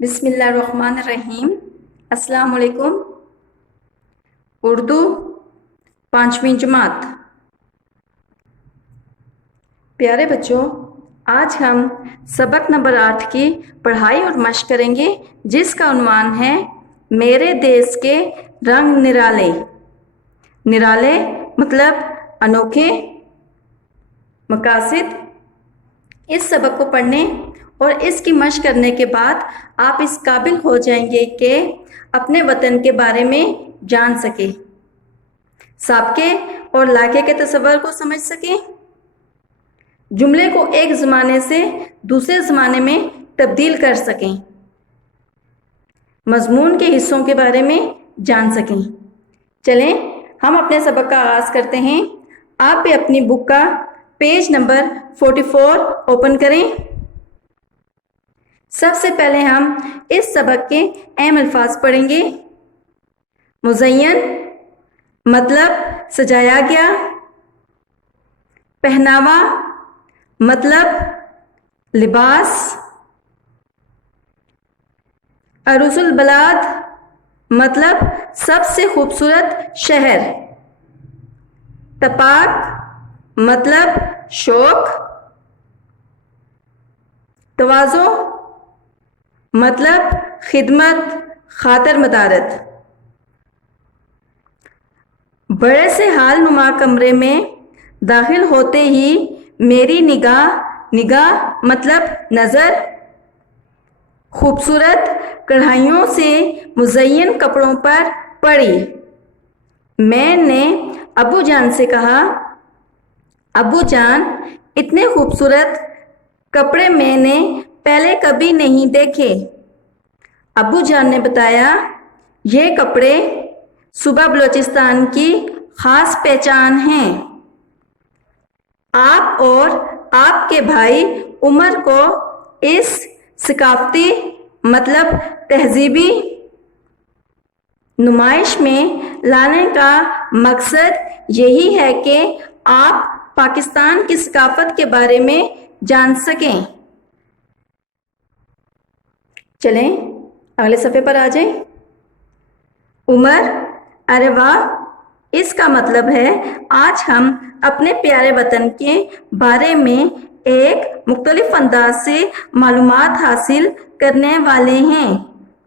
بسم اللہ الرحمن الرحیم۔ السلام علیکم۔ اردو 5ویں جماعت۔ پیارے بچوں، آج ہم سبق نمبر 8 کی پڑھائی اور مشق کریں گے، جس کا عنوان ہے میرے دیس کے رنگ نرالے۔ نرالے مطلب انوکھے۔ مقاصد: اس سبق کو پڑھنے اور اس کی مشق کرنے کے بعد آپ اس قابل ہو جائیں گے کہ اپنے وطن کے بارے میں جان سکیں، سابقے اور لاحقے کے تصور کو سمجھ سکیں، جملے کو ایک زمانے سے دوسرے زمانے میں تبدیل کر سکیں، مضمون کے حصوں کے بارے میں جان سکیں۔ چلیں ہم اپنے سبق کا آغاز کرتے ہیں۔ آپ بھی اپنی بک کا پیج نمبر 44 اوپن کریں۔ سب سے پہلے ہم اس سبق کے اہم الفاظ پڑھیں گے۔ مزین مطلب سجایا گیا، پہناوا مطلب لباس، عروس البلاد مطلب سب سے خوبصورت شہر، تپاک مطلب شوق، تواضع مطلب خدمت، خاطر مدارت۔ بڑے سے حال نما کمرے میں داخل ہوتے ہی میری نگاہ مطلب نظر خوبصورت کڑھائیوں سے مزین کپڑوں پر پڑی۔ میں نے ابو جان سے کہا، ابو جان، اتنے خوبصورت کپڑے میں نے پہلے کبھی نہیں دیکھے۔ ابو جان نے بتایا، یہ کپڑے صوبہ بلوچستان کی خاص پہچان ہیں۔ آپ اور آپ کے بھائی عمر کو اس ثقافتی مطلب تہذیبی نمائش میں لانے کا مقصد یہی ہے کہ آپ پاکستان کی ثقافت کے بارے میں جان سکیں۔ چلیں اگلے صفحے پر آ جائیں۔ عمر: ارے واہ، اس کا مطلب ہے آج ہم اپنے پیارے وطن کے بارے میں ایک مختلف انداز سے معلومات حاصل کرنے والے ہیں۔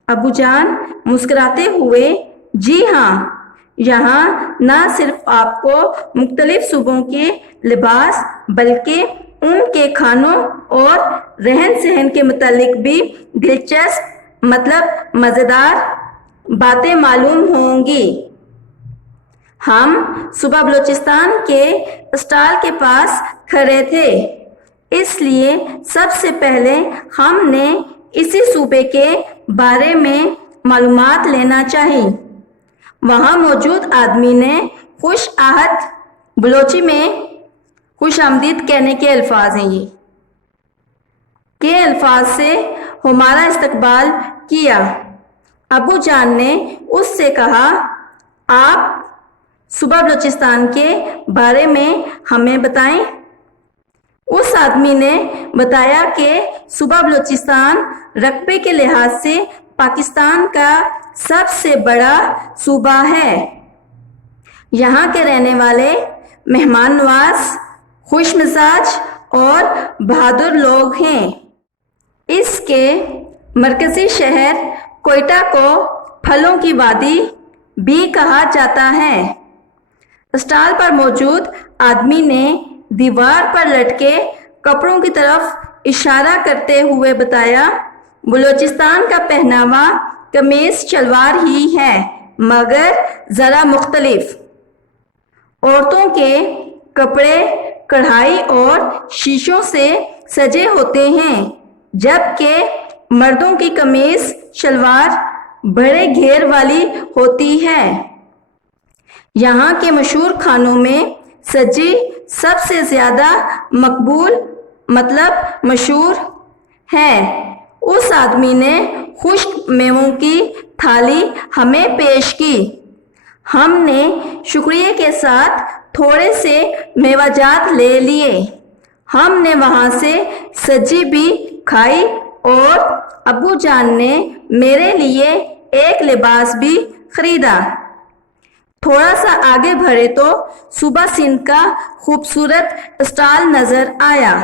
ابو جان مسکراتے ہوئے: جی ہاں، یہاں نہ صرف آپ کو مختلف صوبوں کے لباس بلکہ ان کے کھانوں اور رہن سہن کے متعلق بھی دلچسپ مطلب مزیدار باتیں معلوم ہوں گی۔ ہم صوبہ بلوچستان کے اسٹال کے پاس کھڑے تھے، اس لیے سب سے پہلے ہم نے اسی صوبے کے بارے میں معلومات لینا چاہی۔ وہاں موجود آدمی نے خوش آہت بلوچی میں خوش آمدید کہنے کے الفاظ ہیں یہ کے الفاظ سے ہمارا استقبال کیا۔ ابو جان نے اس سے کہا، آپ صوبہ بلوچستان کے بارے میں ہمیں بتائیں۔ اس آدمی نے بتایا کہ صوبہ بلوچستان رقبے کے لحاظ سے پاکستان کا سب سے بڑا صوبہ ہے۔ یہاں کے رہنے والے مہمان نواز، خوش مزاج اور بہادر لوگ ہیں۔ اس کے مرکزی شہر کوئٹہ کو پھلوں کی وادی بھی کہا جاتا ہے۔ اسٹال پر موجود آدمی نے دیوار پر لٹکے کپڑوں کی طرف اشارہ کرتے ہوئے بتایا، بلوچستان کا پہناوا قمیص شلوار ہی ہے مگر ذرا مختلف۔ عورتوں کے کپڑے کڑھائی اور شیشوں سے سجے ہوتے ہیں، جبکہ مردوں کی قمیص شلوار بڑے گھیر والی ہوتی ہے۔ یہاں کے مشہور کھانوں میں سجی سب سے زیادہ مقبول مطلب مشہور ہے۔ اس آدمی نے خشک میووں کی تھالی ہمیں پیش کی۔ ہم نے شکریہ کے ساتھ تھوڑے سے میوہ جات لے لیے۔ ہم نے وہاں سے سجی بھی کھائی اور ابو جان نے میرے لیے ایک لباس بھی خریدا۔ تھوڑا سا آگے بڑھے تو صوبہ سندھ کا خوبصورت اسٹال نظر آیا۔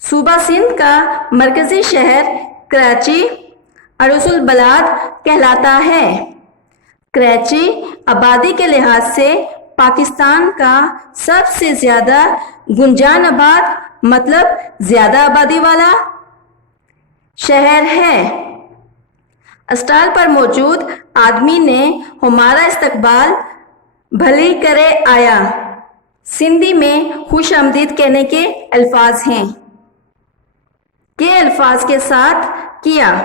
صوبہ سندھ کا مرکزی شہر کراچی عروس البلاد کہلاتا ہے۔ کراچی آبادی کے لحاظ سے پاکستان کا سب سے زیادہ گنجان آباد مطلب زیادہ آبادی والا شہر ہے۔ اسٹال پر موجود آدمی نے ہمارا استقبال بھلی کرے آیا۔ سندھی میں خوش آمدید کہنے کے الفاظ ہیں کے الفاظ کے ساتھ کیا۔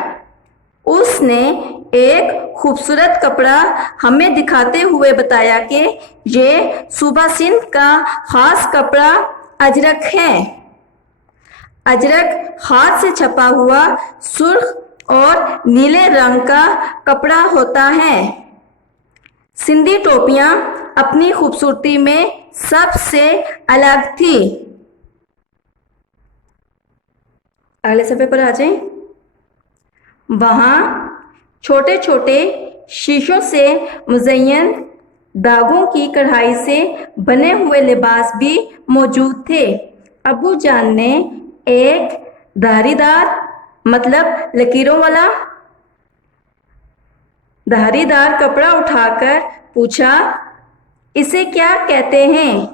اس نے ایک خوبصورت کپڑا ہمیں دکھاتے ہوئے بتایا کہ یہ صوبہ سندھ کا خاص کپڑا اجرک ہے۔ اجرک ہاتھ سے چھپا ہوا سرخ اور نیلے رنگ کا کپڑا ہوتا ہے۔ سندھی ٹوپیاں اپنی خوبصورتی میں سب سے الگ تھی۔ اگلے صفحے پر آ جائیں۔ وہاں چھوٹے چھوٹے شیشوں سے مزین داغوں کی کڑھائی سے بنے ہوئے لباس بھی موجود تھے۔ ابو جان نے ایک دھاری دار مطلب لکیروں والا دھاری دار کپڑا اٹھا کر پوچھا، اسے کیا کہتے ہیں؟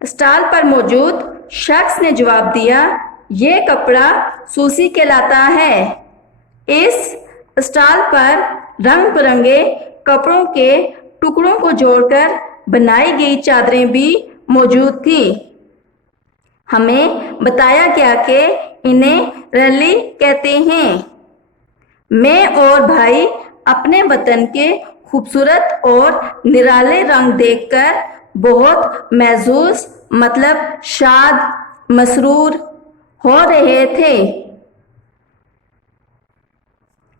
اسٹال پر موجود شخص نے جواب دیا، یہ کپڑا سوسی کہلاتا ہے۔ اس اسٹال پر رنگ برنگے کپڑوں کے ٹکڑوں کو جوڑ کر بنائی گئی چادریں بھی موجود تھی۔ ہمیں بتایا گیا کہ انہیں رلی کہتے ہیں۔ میں اور بھائی اپنے وطن کے خوبصورت اور نرالے رنگ دیکھ کر بہت محظوظ مطلب شاد مسرور ہو رہے تھے۔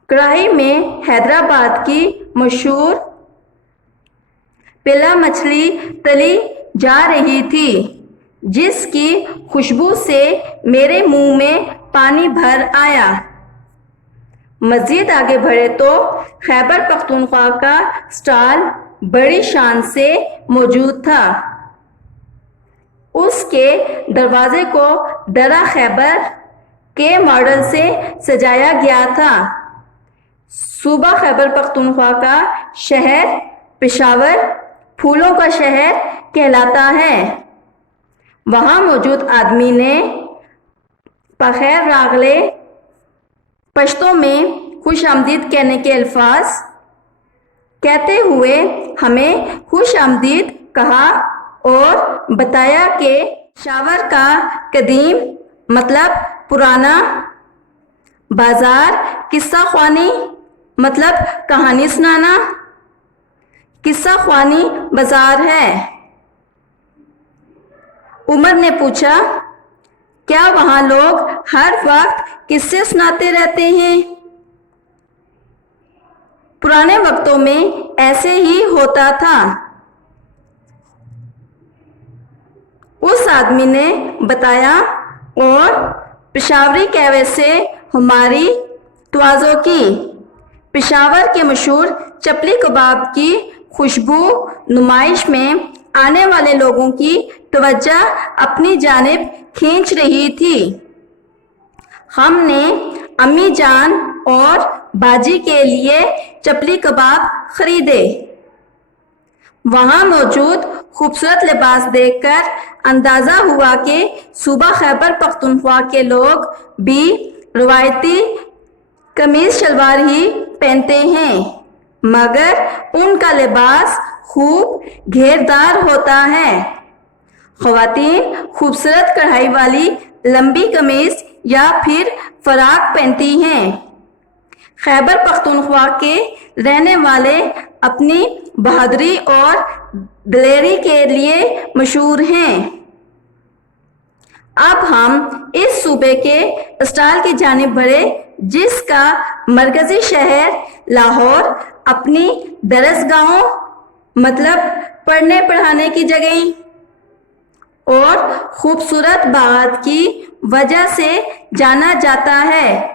کڑاہی میں حیدرآباد کی مشہور پلا مچھلی تلی جا رہی تھی، جس کی خوشبو سے میرے منہ میں پانی بھر آیا۔ مزید آگے بڑھے تو خیبر پختونخوا کا اسٹال بڑی شان سے موجود تھا۔ اس کے دروازے کو درہ خیبر کے ماڈل سے سجایا گیا تھا۔ صوبہ خیبر پختونخوا کا شہر پشاور پھولوں کا شہر کہلاتا ہے۔ وہاں موجود آدمی نے بخیر راغلے پشتو میں خوش آمدید کہنے کے الفاظ کہتے ہوئے ہمیں خوش آمدید کہا اور بتایا کہ پشاور کا قدیم مطلب پرانا بازار قصہ خوانی مطلب کہانی سنانا قصہ خوانی بازار ہے۔ عمر نے پوچھا، کیا وہاں لوگ ہر وقت قصے سناتے رہتے ہیں؟ پرانے وقتوں میں ایسے ہی ہوتا تھا۔ اس آدمی نے بتایا اور پشاوری قہوے سے ہماری توازو کی۔ پشاور کے مشہور چپلی کباب کی خوشبو نمائش میں آنے والے لوگوں کی توجہ اپنی جانب کھینچ رہی تھی۔ ہم نے امی جان اور باجی کے لیے چپلی کباب خریدے۔ وہاں موجود خوبصورت لباس دیکھ کر اندازہ ہوا کہ صوبہ خیبر پختونخوا کے لوگ بھی روایتی قمیض شلوار ہی پہنتے ہیں، مگر ان کا لباس خوب گھیردار ہوتا ہے۔ خواتین خوبصورت کڑھائی والی لمبی قمیض یا پھر فراق پہنتی ہیں۔ خیبر پختونخوا کے رہنے والے اپنی بہادری اور دلیری کے لیے مشہور ہیں۔ اب ہم اس صوبے کے اسٹال کی جانب بڑھے جس کا مرکزی شہر لاہور اپنی درسگاہوں مطلب پڑھنے پڑھانے کی جگہیں اور خوبصورت باغات کی وجہ سے جانا جاتا ہے۔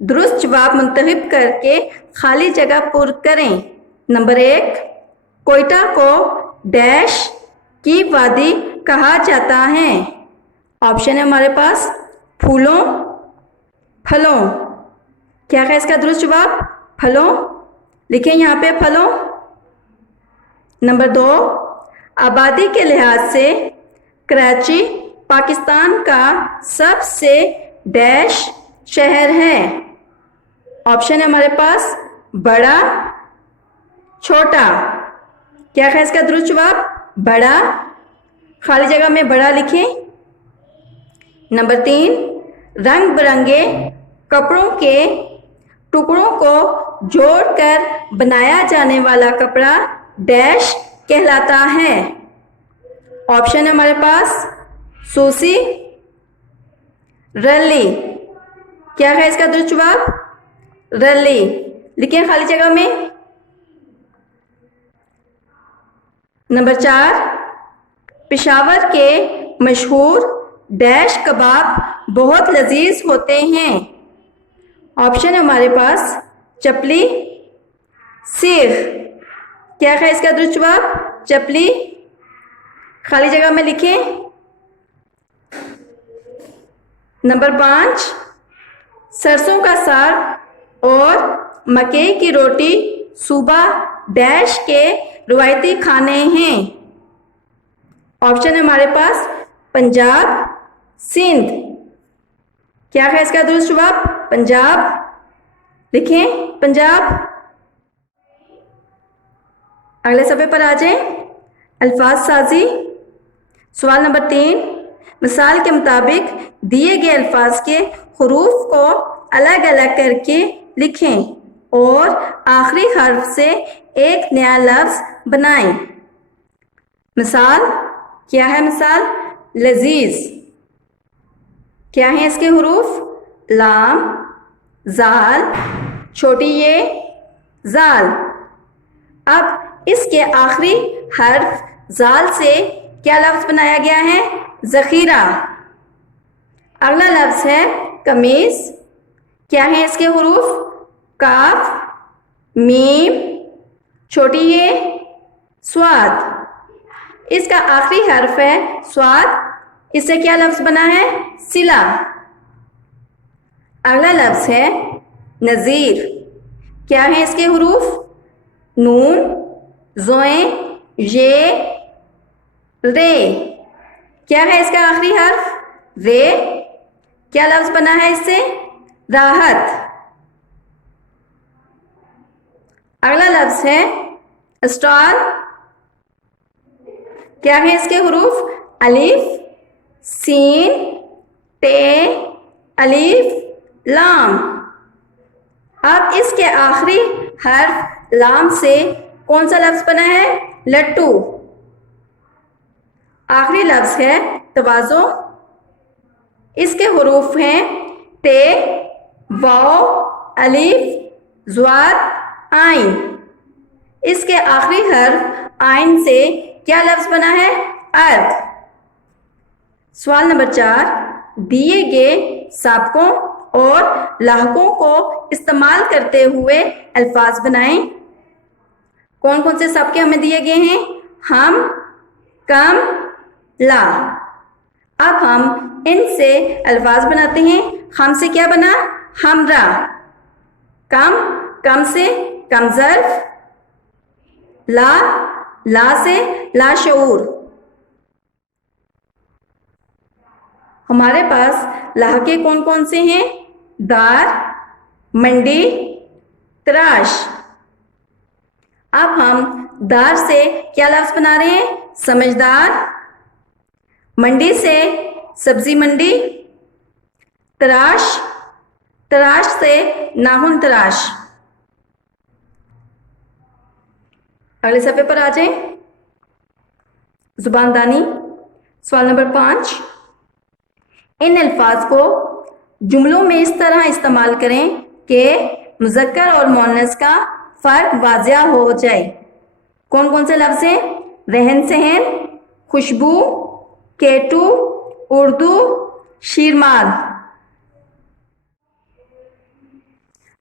درست جواب منتخب کر کے خالی جگہ پر کریں۔ نمبر 1، کوئٹہ کو ڈیش کی وادی کہا جاتا ہے؟ آپشن ہے ہمارے پاس پھولوں، پھلوں۔ کیا ہے اس کا درست جواب؟ پھلوں، لکھیں یہاں پہ پھلوں۔ نمبر 2، آبادی کے لحاظ سے کراچی پاکستان کا سب سے ڈیش شہر ہے؟ آپشن ہے ہمارے پاس بڑا، چھوٹا۔ کیا ہے اس کا درست جواب؟ بڑا، خالی جگہ میں بڑا لکھیں۔ نمبر 3، رنگ برنگے کپڑوں کے ٹکڑوں کو جوڑ کر بنایا جانے والا کپڑا ڈیش کہلاتا ہے؟ آپشن ہے ہمارے پاس سوسی، رلی۔ کیا ہے اس کا درست جواب؟ رلی، لکھیں خالی جگہ میں۔ نمبر 4، پشاور کے مشہور ڈیش کباب بہت لذیذ ہوتے ہیں؟ آپشن ہے ہمارے پاس چپلی، سیخ۔ کیا ہے اس کا درست جواب؟ چپلی، خالی جگہ میں لکھیں۔ نمبر 5، سرسوں کا ساگ اور مکئی کی روٹی صوبہ ڈیش کے روایتی کھانے ہیں؟ آپشن ہے ہمارے پاس پنجاب، سندھ۔ کیا ہے اس کا درست جواب؟ پنجاب، لکھیں پنجاب۔ اگلے صفحے پر آ جائیں، الفاظ سازی۔ سوال نمبر 3، مثال کے مطابق دیے گئے الفاظ کے حروف کو الگ الگ کر کے لکھیں اور آخری حرف سے ایک نیا لفظ بنائیں۔ مثال کیا ہے؟ مثال لذیذ۔ کیا ہیں اس کے حروف؟ لام، زال، چھوٹی یہ، زال۔ اب اس کے آخری حرف زال سے کیا لفظ بنایا گیا ہے؟ ذخیرہ۔ اگلا لفظ ہے قمیص۔ کیا ہیں اس کے حروف؟ کاف، میم، چھوٹی یہ، صاد۔ اس کا آخری حرف ہے صاد، اس سے کیا لفظ بنا ہے؟ صلہ۔ اگلا لفظ ہے نذیر۔ کیا ہیں اس کے حروف؟ نون، زوئیں، یہ، رے۔ کیا ہے اس کا آخری حرف؟ رے۔ کیا لفظ بنا ہے اس سے؟ راحت۔ اگلا لفظ ہے اسٹال۔ کیا ہے اس کے حروف؟ الف، سین، تے، الف، لام۔ اب اس کے آخری حرف لام سے کون سا لفظ بنا ہے؟ لٹو۔ آخری لفظ ہے تواضع۔ اس کے حروف ہیں تے، واو، الف، ضاد، عین۔ اس کے آخری حرف عین سے کیا لفظ بنا ہے؟ ارض۔ سوال نمبر 4، دیے گئے سابقوں اور لاحقوں کو استعمال کرتے ہوئے الفاظ بنائیں۔ کون کون سے سابقے ہمیں دیے گئے ہیں؟ ہم، کم، لا۔ اب ہم ان سے الفاظ بناتے ہیں۔ ہم سے کیا بنا؟ ہمراہ۔ کم، کم سے کم ظرف۔ لا، لا سے لاشعور۔ ہمارے پاس لاحقے کون کون سے ہیں؟ دار، منڈی، تراش۔ اب ہم دار سے کیا لفظ بنا رہے ہیں؟ سمجھدار۔ منڈی سے سبزی منڈی۔ تراش، تراش سے ناخن تراش۔ اگلے صفحے پر آ جائیں، زبان دانی۔ سوال نمبر 5، ان الفاظ کو جملوں میں اس طرح استعمال کریں کہ مذکر اور مؤنث کا فرق واضح ہو جائے۔ کون کون سے لفظ ہیں؟ رہن سہن، خوشبو، کیٹو، اردو، شیرمال۔